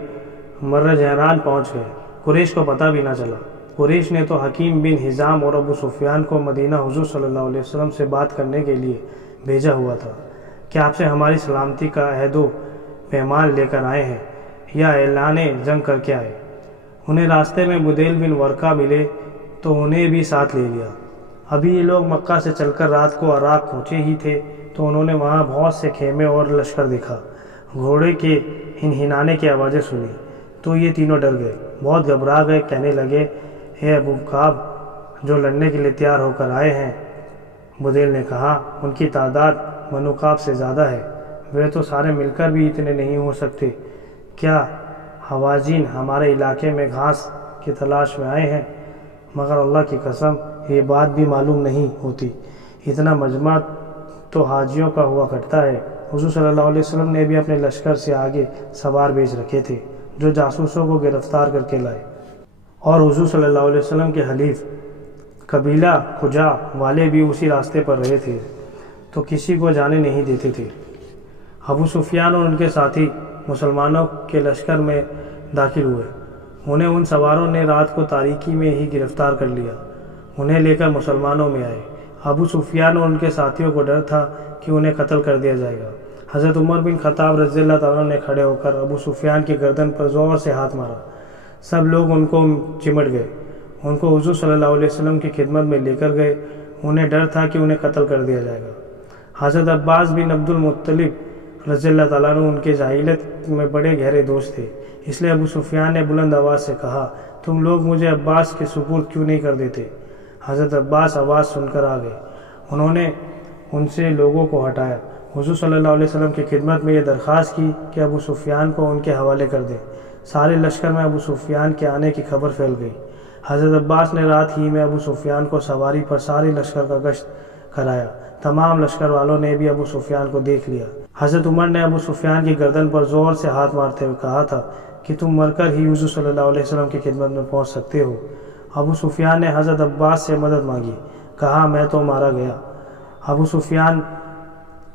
مر جہران پہنچ گئے، قریش کو پتہ بھی نہ چلا۔ قریش نے تو حکیم بن حزام اور ابو سفیان کو مدینہ حضور صلی اللہ علیہ وسلم سے بات کرنے کے لیے بھیجا ہوا تھا کہ آپ سے ہماری سلامتی کا عہد و پیمان لے کر آئے ہیں یا اعلان جنگ کر کے آئے۔ انہیں راستے میں بدیل بن ورقہ ملے تو انہیں بھی ساتھ لے لیا۔ ابھی یہ لوگ مکہ سے چل کر رات کو عراق پہنچے ہی تھے تو انہوں نے وہاں بہت سے خیمے اور لشکر دیکھا، گھوڑے کے ہنہنانے کی آوازیں سنی تو یہ تینوں ڈر گئے، بہت گھبرا گئے، کہنے لگے، اے ابو کعب، جو لڑنے کے لیے تیار ہو کر آئے ہیں۔ بدیل نے کہا، ان کی تعداد بنو کعب سے زیادہ ہے، وہ تو سارے مل کر بھی اتنے نہیں ہو سکتے۔ کیا حوازین ہمارے علاقے میں گھاس کی تلاش میں آئے ہیں؟ مگر اللہ کی قسم یہ بات بھی معلوم نہیں ہوتی، اتنا مجمع تو حاجیوں کا ہوا کرتا ہے۔ حضور صلی اللہ علیہ وسلم نے بھی اپنے لشکر سے آگے سوار بھیج رکھے تھے جو جاسوسوں کو گرفتار کر کے لائے، اور حضور صلی اللہ علیہ وسلم کے حلیف قبیلہ خجا والے بھی اسی راستے پر رہے تھے تو کسی کو جانے نہیں دیتے تھے۔ ابو سفیان اور ان کے ساتھی مسلمانوں کے لشکر میں داخل ہوئے، انہیں ان سواروں نے رات کو تاریکی میں ہی گرفتار کر لیا، انہیں لے کر مسلمانوں میں آئے۔ ابو سفیان اور ان کے ساتھیوں کو ڈر تھا کہ انہیں قتل کر دیا جائے گا۔ حضرت عمر بن خطاب رضی اللہ تعالیٰ نے کھڑے ہو کر ابو سفیان کی گردن پر زور سے ہاتھ مارا، سب لوگ ان کو چمٹ گئے، ان کو حضور صلی اللہ علیہ وسلم کی خدمت میں لے کر گئے، انہیں ڈر تھا کہ انہیں قتل کر دیا جائے گا۔ حضرت عباس بن عبد المطلب رضی اللہ تعالیٰ عنہ ان کے جاہلیت میں بڑے گہرے دوست تھے، اس لیے ابو سفیان نے بلند آواز سے کہا، تم لوگ مجھے عباس کے سپرد کیوں نہیں کر دیتے؟ حضرت عباس آواز سن کر آ گئے، انہوں نے ان سے لوگوں کو ہٹایا، حضور صلی اللہ علیہ وسلم کی خدمت میں یہ درخواست کی کہ ابو سفیان کو ان کے حوالے کر دیں۔ سارے لشکر میں ابو سفیان کے آنے کی خبر پھیل گئی۔ حضرت عباس نے رات ہی میں ابو سفیان کو سواری پر سارے لشکر کا گشت کرایا۔ تمام لشکر والوں نے بھی ابو سفیان کو دیکھ لیا۔ حضرت عمر نے ابو سفیان کی گردن پر زور سے ہاتھ مارتے ہوئے کہا تھا کہ تم مر کر ہی حضور صلی اللہ علیہ وسلم کی خدمت میں پہنچ سکتے ہو۔ ابو سفیان نے حضرت عباس سے مدد مانگی، کہا میں تو مارا گیا۔ ابو سفیان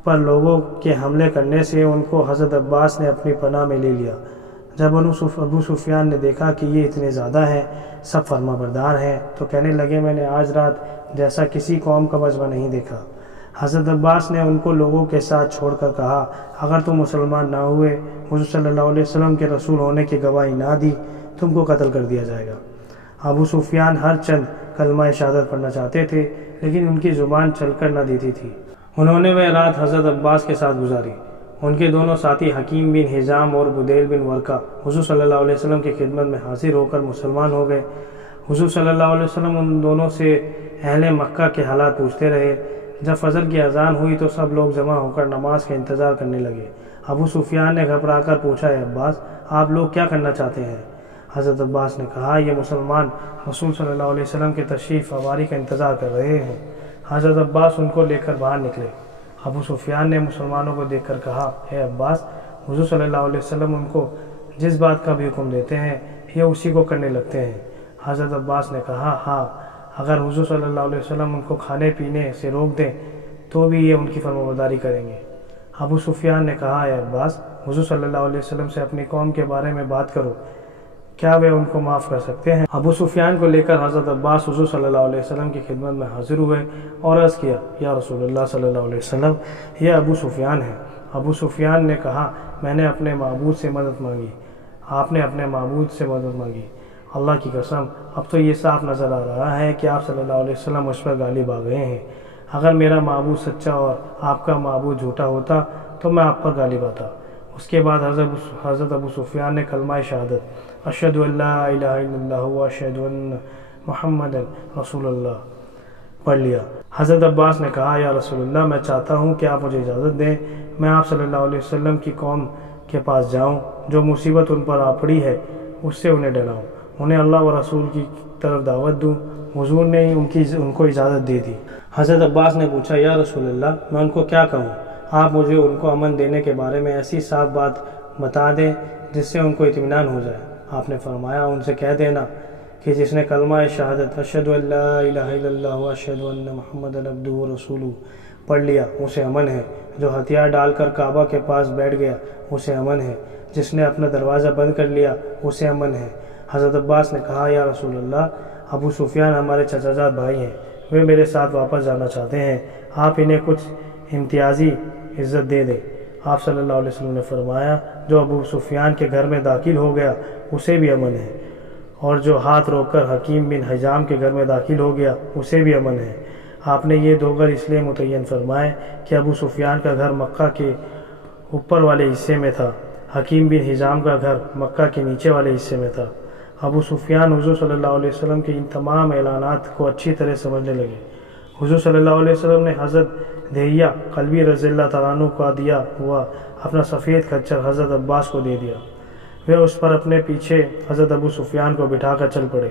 پر لوگوں کے حملے کرنے سے ان کو حضرت عباس نے اپنی پناہ میں لے لیا۔ جب ابو سفیان نے دیکھا کہ یہ اتنے زیادہ ہیں، سب فرما بردار ہیں، تو کہنے لگے میں نے آج رات جیسا کسی قوم کا مجمع نہیں دیکھا۔ حضرت عباس نے ان کو لوگوں کے ساتھ چھوڑ کر کہا اگر تم مسلمان نہ ہوئے، حضور صلی اللہ علیہ وسلم کے رسول ہونے کی گواہی نہ دی، تم کو قتل کر دیا جائے گا۔ ابو سفیان ہر چند کلمہ شہادت پڑھنا چاہتے تھے لیکن ان کی زبان چل کر نہ دیتی تھی۔ انہوں نے وہ رات حضرت عباس کے ساتھ گزاری۔ ان کے دونوں ساتھی حکیم بن حزام اور بدیل بن ورقہ حضور صلی اللہ علیہ وسلم کی خدمت میں حاضر ہو کر مسلمان ہو گئے۔ حضور صلی اللہ علیہ وسلم ان دونوں سے اہل مکہ کے حالات پوچھتے رہے۔ جب فجر کی اذان ہوئی تو سب لوگ جمع ہو کر نماز کا انتظار کرنے لگے۔ ابو سفیان نے گھبرا کر پوچھا اے عباس، آپ لوگ کیا کرنا چاہتے ہیں؟ حضرت عباس نے کہا یہ مسلمان رسول صلی اللہ علیہ وسلم کے تشریف آوری کا انتظار کر رہے ہیں۔ حضرت عباس ان کو لے کر باہر نکلے۔ ابو سفیان نے مسلمانوں کو دیکھ کر کہا اے عباس، حضور صلی اللہ علیہ وسلم ان کو جس بات کا بھی حکم دیتے ہیں یہ اسی کو کرنے لگتے ہیں۔ حضرت عباس نے کہا ہاں، اگر حضور صلی اللہ علیہ وسلم ان کو کھانے پینے سے روک دیں تو بھی یہ ان کی فرمانبرداری کریں گے۔ ابو سفیان نے کہا اے عباس، حضور صلی اللہ علیہ وسلم سے اپنی قوم کے بارے میں بات کرو، کیا وہ ان کو معاف کر سکتے ہیں؟ ابو سفیان کو لے کر حضرت عباس حضور صلی اللہ علیہ وسلم کی خدمت میں حاضر ہوئے اور عرض کیا یا رسول اللہ صلی اللہ علیہ وسلم، یہ ابو سفیان ہے۔ ابو سفیان نے کہا میں نے اپنے معبود سے مدد مانگی۔ آپ نے اپنے معبود سے مدد مانگی؟ اللہ کی قسم اب تو یہ صاف نظر آ رہا ہے کہ آپ صلی اللہ علیہ وسلم مجھ پر غالب آ گئے ہیں۔ اگر میرا معبود سچا اور آپ کا معبود جھوٹا ہوتا تو میں آپ پر غالب آتا۔ اس کے بعد حضرت ابو سفیان نے کلمہ شہادت اشہد ان لا الہ الا اللہ و اشہد ان محمد رسول اللہ پڑھ لیا۔ حضرت عباس نے کہا یا رسول اللہ، میں چاہتا ہوں کہ آپ مجھے اجازت دیں میں آپ صلی اللہ علیہ وسلم کی قوم کے پاس جاؤں، جو مصیبت ان پر آ پڑی ہے اس سے انہیں ڈراؤں، انہیں اللہ و رسول کی طرف دعوت دوں۔ حضور نے ان کو اجازت دے دی۔ حضرت عباس نے پوچھا یا رسول اللہ، میں ان کو کیا کہوں؟ آپ مجھے ان کو امن دینے کے بارے میں ایسی صاف بات بتا دیں جس سے ان کو اطمینان ہو جائے۔ آپ نے فرمایا ان سے کہہ دینا کہ جس نے کلمہ شہادت اشہد ان لا الہ الا اللہ و اشہد ان محمد عبدہ و رسولہ پڑھ لیا اسے امن ہے۔ جو ہتھیار ڈال کر کعبہ کے پاس بیٹھ گیا اسے امن ہے۔ جس نے اپنا دروازہ بند کر لیا اسے امن ہے۔ حضرت عباس نے کہا یا رسول اللہ، ابو سفیان ہمارے چچا جات بھائی ہیں، وہ میرے ساتھ واپس جانا چاہتے ہیں، آپ انہیں کچھ امتیازی عزت دے دیں۔ آپ صلی اللہ علیہ وسلم نے فرمایا جو ابو سفیان کے گھر میں داخل ہو گیا اسے بھی امن ہے، اور جو ہاتھ روک کر حکیم بن حزام کے گھر میں داخل ہو گیا اسے بھی امن ہے۔ آپ نے یہ دو گھر اس لیے متعین فرمائے کہ ابو سفیان کا گھر مکہ کے اوپر والے حصے میں تھا، حکیم بن حزام کا گھر مکہ کے نیچے والے حصے میں تھا۔ ابو سفیان حضور صلی اللہ علیہ وسلم کے ان تمام اعلانات کو اچھی طرح سمجھنے لگے۔ حضور صلی اللہ علیہ وسلم نے حضرت دہیہ قلبی رضی اللہ تعالیٰ عنہ کو دیا ہوا اپنا سفید خچر حضرت عباس کو دے دیا۔ وہ اس پر اپنے پیچھے حضرت ابو سفیان کو بٹھا کر چل پڑے۔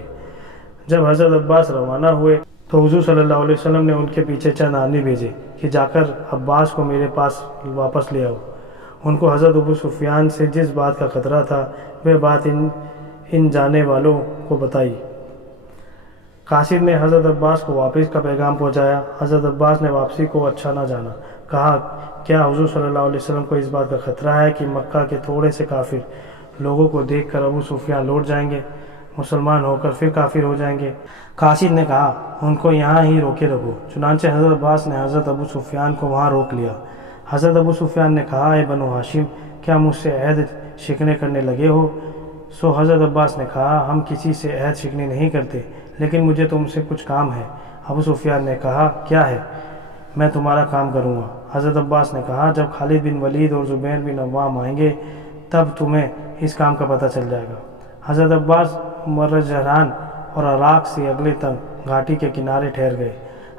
جب حضرت عباس روانہ ہوئے تو حضور صلی اللہ علیہ وسلم نے ان کے پیچھے چند آدمی بھیجے کہ جا کر عباس کو میرے پاس واپس لے آؤ۔ ان کو حضرت ابو سفیان سے جس بات کا خطرہ تھا وہ بات ان جانے والوں کو بتائی۔ قاصد نے حضرت عباس کو واپس کا پیغام پہنچایا۔ حضرت عباس نے واپسی کو اچھا نہ جانا، کہا کیا حضور صلی اللہ علیہ وسلم کو اس بات کا خطرہ ہے کہ مکہ کے تھوڑے سے کافر لوگوں کو دیکھ کر ابو سفیان لوٹ جائیں گے، مسلمان ہو کر پھر کافر ہو جائیں گے؟ قاصد نے کہا ان کو یہاں ہی روکے رکھو۔ چنانچہ حضرت عباس نے حضرت ابو سفیان کو وہاں روک لیا۔ حضرت ابو سفیان نے کہا اے بنو ہاشم، کیا مجھ سے عہد شکنے کرنے لگے ہو؟ سو حضرت عباس نے کہا ہم کسی سے عہد شکنی نہیں کرتے، لیکن مجھے تم سے کچھ کام ہے۔ ابو سفیان نے کہا کیا ہے؟ میں تمہارا کام کروں گا۔ حضرت عباس نے کہا جب خالد بن ولید اور زبیر بن عوام آئیں گے تب تمہیں اس کام کا پتہ چل جائے گا۔ حضرت عباس مرجران اور عراق سے اگلے تک گھاٹی کے کنارے ٹھہر گئے۔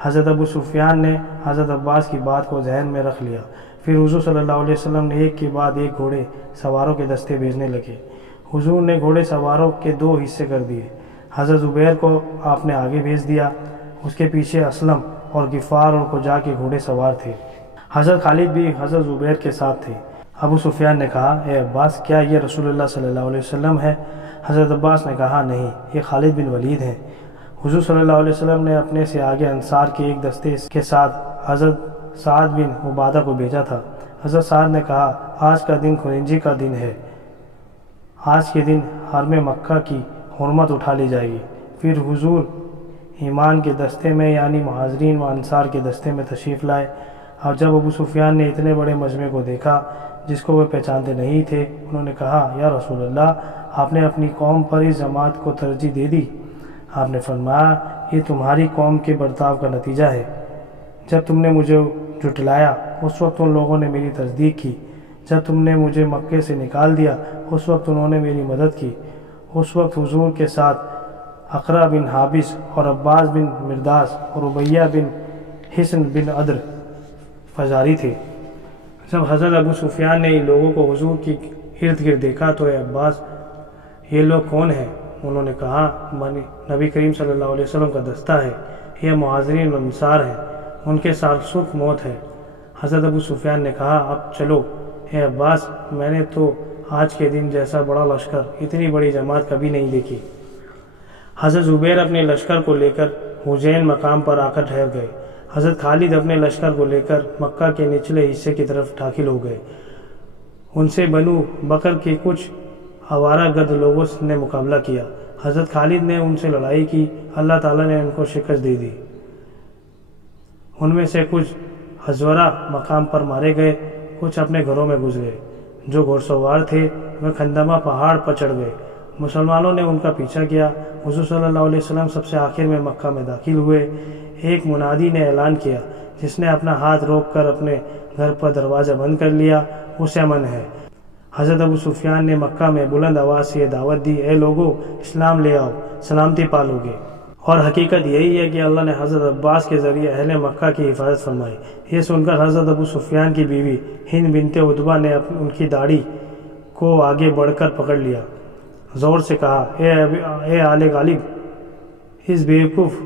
حضرت ابو سفیان نے حضرت عباس کی بات کو ذہن میں رکھ لیا۔ پھر حضور صلی اللہ علیہ وسلم نے ایک کے بعد ایک گھوڑے سواروں کے دستے بھیجنے لگے۔ حضور نے گھوڑے سواروں کے 2 حصے کر دیے۔ حضرت زبیر کو آپ نے آگے بھیج دیا، اس کے پیچھے اسلم اور غفار اور قجا کے گھوڑے سوار تھے۔ حضرت خالد بھی حضرت زبیر کے ساتھ تھے۔ ابو سفیان نے کہا، اے عباس، کیا یہ رسول اللہ صلی اللہ علیہ وسلم ہے؟ حضرت عباس نے کہا، نہیں، یہ خالد بن ولید ہیں۔ حضور صلی اللہ علیہ وسلم نے اپنے سے آگے انصار کے ایک دستے کے ساتھ حضرت سعد بن عبادہ کو بھیجا تھا۔ حضرت سعد نے کہا، آج کا دن خرنجی کا دن ہے، آج کے دن حرم مکہ کی حرمت اٹھا لی جائے گی۔ پھر حضور ایمان کے دستے میں یعنی مہاجرین و انصار کے دستے میں تشریف لائے، اور جب ابو سفیان نے اتنے بڑے مجمع کو دیکھا جس کو وہ پہچانتے نہیں تھے، انہوں نے کہا، یا رسول اللہ، آپ نے اپنی قوم پر اس جماعت کو ترجیح دے دی۔ آپ نے فرمایا، یہ تمہاری قوم کے برتاؤ کا نتیجہ ہے۔ جب تم نے مجھے جھٹلایا اس وقت ان لوگوں نے میری تصدیق کی، جب تم نے مجھے مکے سے نکال دیا اس وقت انہوں نے میری مدد کی۔ اس وقت حضور کے ساتھ اقرا بن حابس اور عباس بن مرداس اور عبیہ بن حسن بن عدر فزاری تھے۔ جب حضرت ابو سفیان نے ان لوگوں کو حضور کی ارد گرد دیکھا تو، اے عباس، یہ لوگ کون ہیں؟ انہوں نے کہا، نبی کریم صلی اللہ علیہ وسلم کا دستہ ہے، یہ مہاجرین و انصار ہیں، ان کے ساتھ سکھ موت ہے۔ حضرت ابو سفیان نے کہا، اب چلو۔ اے عباس، میں نے تو آج کے دن جیسا بڑا لشکر، اتنی بڑی جماعت کبھی نہیں دیکھی۔ حضرت زبیر اپنے لشکر کو لے کر حجین مقام پر آ کر ٹھہر گئے۔ حضرت خالد اپنے لشکر کو لے کر مکہ کے نچلے حصے کی طرف داخل ہو گئے۔ ان سے بنو بکر کے کچھ آوارہ گرد لوگوں نے مقابلہ کیا۔ حضرت خالد نے ان سے لڑائی کی، اللہ تعالیٰ نے ان کو شکست دے دی۔ ان میں سے کچھ حضورہ مقام پر مارے گئے، کچھ اپنے گھروں میں گھس گئے۔ جو گھوڑ سوار تھے وہ کھندمہ پہاڑ پر چڑھ گئے۔ مسلمانوں نے ان کا پیچھا کیا۔ حضور صلی اللہ علیہ وسلم سب سے آخر میں مکہ میں داخل ہوئے۔ ایک منادی نے اعلان کیا، جس نے اپنا ہاتھ روک کر اپنے گھر پر دروازہ بند کر لیا، اسے امن ہے۔ حضرت ابو سفیان نے مکہ میں بلند آواز سے یہ دعوت دی، اے لوگو، اسلام لے آؤ، سلامتی پالو گے۔ اور حقیقت یہی ہے کہ اللہ نے حضرت عباس کے ذریعے اہل مکہ کی حفاظت فرمائی۔ یہ سن کر حضرت ابو سفیان کی بیوی ہند بنت عتبہ نے ان کی داڑھی کو آگے بڑھ کر پکڑ لیا، زور سے کہا، اے آل غالب، اس بیوقوف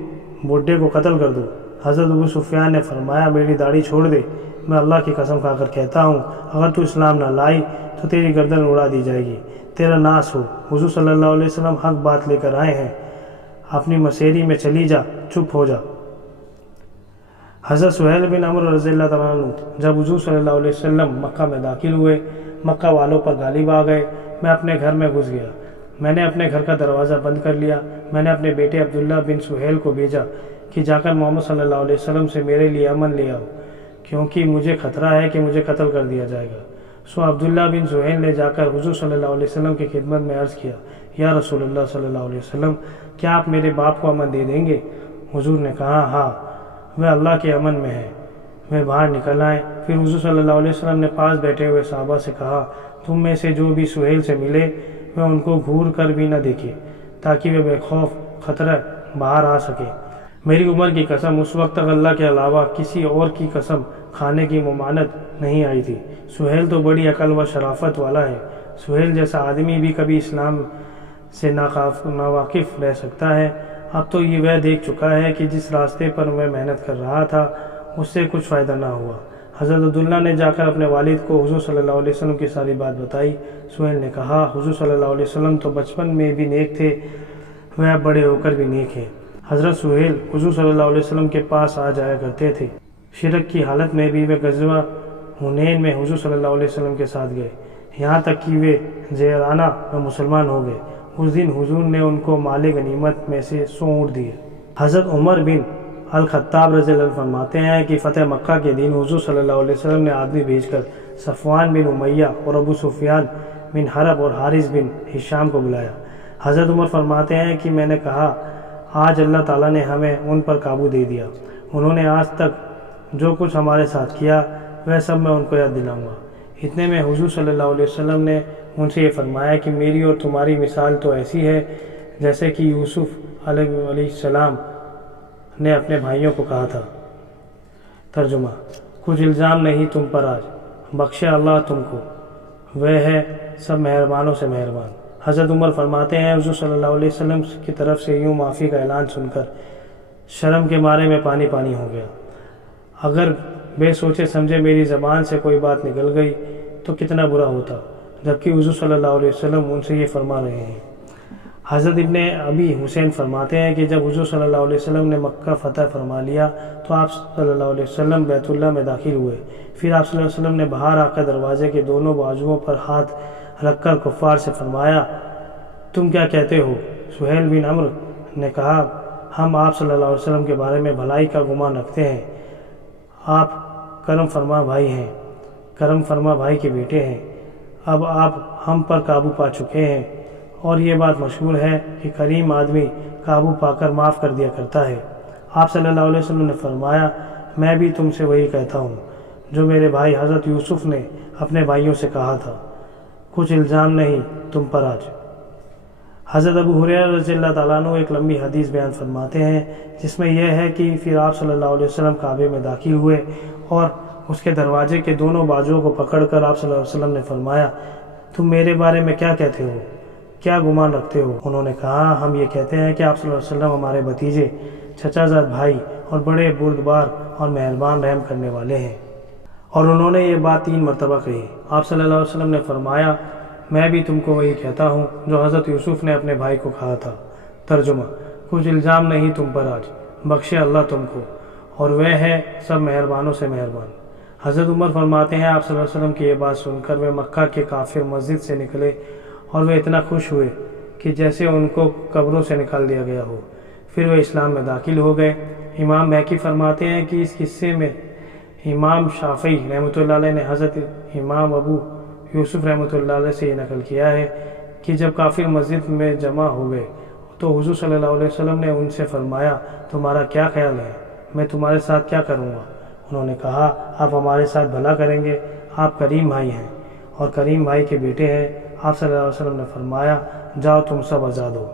بڈھے کو قتل کر دو۔ حضرت ابو سفیان نے فرمایا، میری داڑھی چھوڑ دے، میں اللہ کی قسم کھا کر کہتا ہوں، اگر تو اسلام نہ لائی تو تیری گردن اڑا دی جائے گی، تیرا ناس ہو۔ حضور صلی اللہ علیہ وسلم حق بات لے کر آئے ہیں، اپنی مسیری میں چلی جا، چپ ہو جا۔ حضرت سہیل بن عمرو رضی اللہ تعالیٰ عنہ جب حضور صلی اللہ علیہ وسلم مکہ میں داخل ہوئے، مکہ والوں پر غالب آ گئے۔ میں اپنے گھر میں گھس گیا، میں نے اپنے گھر کا دروازہ بند کر لیا۔ میں نے اپنے بیٹے عبداللہ بن سہیل کو بھیجا کہ جا کر محمد صلی اللہ علیہ وسلم سے میرے لیے امن لے آؤ، کیونکہ مجھے خطرہ ہے کہ مجھے قتل کر دیا جائے گا۔ سو عبداللہ بن سہیل نے جا کر حضور صلی اللہ علیہ وسلم کی خدمت میں عرض کیا، یا رسول اللہ صلی اللہ علیہ وسلم، کیا آپ میرے باپ کو امن دے دیں گے؟ حضور نے کہا، ہاں، وہ اللہ کے امن میں ہے۔ وہ باہر نکل آئے۔ پھر حضور صلی اللہ علیہ وسلم نے پاس بیٹھے ہوئے صحابہ سے کہا، تم میں سے جو بھی سہیل سے ملے وہ ان کو گھور کر بھی نہ دیکھے، تاکہ وہ بے خوف خطرہ باہر آ سکے۔ میری عمر کی قسم، اس وقت تک اللہ کے علاوہ کسی اور کی قسم کھانے کی ممانعت نہیں آئی تھی۔ سہیل تو بڑی عقل و شرافت والا ہے۔ سہیل جیسا آدمی بھی کبھی اسلام سے ناواقف رہ سکتا ہے۔ اب تو یہ وہ دیکھ چکا ہے کہ جس راستے پر میں محنت کر رہا تھا اس سے کچھ فائدہ نہ ہوا۔ حضرت عبداللہ نے جا کر اپنے والد کو حضور صلی اللہ علیہ وسلم کی ساری بات بتائی۔ سہیل نے کہا، حضور صلی اللہ علیہ وسلم تو بچپن میں بھی نیک تھے، وہ اب بڑے ہو کر بھی نیک ہیں۔ حضرت سہیل حضور صلی اللہ علیہ وسلم کے پاس آ جایا کرتے تھے۔ شرک کی حالت میں بھی وہ غزوہ حنین میں حضور صلی اللہ علیہ وسلم کے ساتھ گئے، یہاں تک کہ وہ زیرانہ میں مسلمان ہو گئے۔ اس دن حضور نے ان کو مال غنیمت میں سے 100 اونٹ دیے۔ حضرت عمر بن الخطاب رضی اللہ عنہ فرماتے ہیں کہ فتح مکہ کے دن حضور صلی اللہ علیہ وسلم نے آدمی بھیج کر صفوان بن امیہ اور ابو سفیان بن حرب اور حارث بن ہشام کو بلایا۔ حضرت عمر فرماتے ہیں کہ میں نے کہا، آج اللہ تعالیٰ نے ہمیں ان پر قابو دے دیا۔ انہوں نے آج تک جو کچھ ہمارے ساتھ کیا وہ سب میں ان کو یاد دلاؤں گا۔ اتنے میں حضور صلی اللہ علیہ وسلم نے ان سے یہ فرمایا کہ میری اور تمہاری مثال تو ایسی ہے جیسے کہ یوسف علیہ السلام نے اپنے بھائیوں کو کہا تھا۔ ترجمہ: کچھ الزام نہیں تم پر آج، بخشے اللہ تم کو، وہ ہے سب مہربانوں سے مہربان۔ حضرت عمر فرماتے ہیں حضور صلی اللہ علیہ وسلم کی طرف سے یوں معافی کا اعلان سن کر شرم کے مارے میں پانی پانی ہو گیا۔ اگر بے سوچے سمجھے میری زبان سے کوئی بات نکل گئی تو کتنا برا ہوتا، جبکہ حضور صلی اللہ علیہ وسلم ان سے یہ فرما رہے ہیں۔ حضرت ابن ابی حسین فرماتے ہیں کہ جب حضور صلی اللہ علیہ وسلم نے مکہ فتح فرما لیا تو آپ صلی اللہ علیہ وسلم بیت اللہ میں داخل ہوئے۔ پھر آپ صلی اللہ علیہ وسلم نے باہر آ کر دروازے کے دونوں بازوؤں پر ہاتھ رکھ کر کفار سے فرمایا، تم کیا کہتے ہو؟ سہیل بن عمرو نے کہا، ہم آپ صلی اللہ علیہ وسلم کے بارے میں بھلائی کا گمان رکھتے ہیں، آپ کرم فرما بھائی ہیں، کرم فرما بھائی کے بیٹے ہیں، اب آپ ہم پر قابو پا چکے ہیں، اور یہ بات مشہور ہے کہ کریم آدمی قابو پا کر معاف کر دیا کرتا ہے۔ آپ صلی اللہ علیہ وسلم نے فرمایا، میں بھی تم سے وہی کہتا ہوں جو میرے بھائی حضرت یوسف نے اپنے بھائیوں سے کہا تھا، کچھ الزام نہیں تم پر آج۔ حضرت ابو ہریرہ رضی اللہ تعالیٰ عنہ ایک لمبی حدیث بیان فرماتے ہیں جس میں یہ ہے کہ پھر آپ صلی اللہ علیہ وسلم کعبے میں داخل ہوئے اور اس کے دروازے کے دونوں بازوؤں کو پکڑ کر آپ صلی اللہ علیہ وسلم نے فرمایا، تم میرے بارے میں کیا کہتے ہو، کیا گمان رکھتے ہو؟ انہوں نے کہا، ہم یہ کہتے ہیں کہ آپ صلی اللہ علیہ وسلم ہمارے بھتیجے، چچا زاد بھائی اور بڑے بردبار اور مہربان رحم کرنے والے ہیں۔ اور انہوں نے یہ بات 3 مرتبہ کہی۔ آپ صلی اللہ علیہ وسلم نے فرمایا، میں بھی تم کو وہی کہتا ہوں جو حضرت یوسف نے اپنے بھائی کو کہا تھا۔ ترجمہ، کچھ الزام نہیں تم پر آج، بخشے اللہ تم کو، اور وہ ہے سب مہربانوں سے مہربان۔ حضرت عمر فرماتے ہیں، آپ صلی اللہ علیہ وسلم کی یہ بات سن کر وہ مکہ کے کافر مسجد سے نکلے اور وہ اتنا خوش ہوئے کہ جیسے ان کو قبروں سے نکال دیا گیا ہو۔ پھر وہ اسلام میں داخل ہو گئے۔ امام بہقی فرماتے ہیں کہ اس قصے میں امام شافعی رحمۃ اللہ علیہ نے حضرت امام ابو یوسف رحمۃ اللہ علیہ سے یہ نقل کیا ہے کہ جب کافر مسجد میں جمع ہو گئے تو حضور صلی اللہ علیہ وسلم نے ان سے فرمایا، تمہارا کیا خیال ہے، میں تمہارے ساتھ کیا کروں گا؟ انہوں نے کہا، آپ ہمارے ساتھ بھلا کریں گے، آپ کریم بھائی ہیں اور کریم بھائی کے بیٹے ہیں۔ آپ صلی اللہ علیہ وسلم نے فرمایا، جاؤ تم سب آزاد ہو۔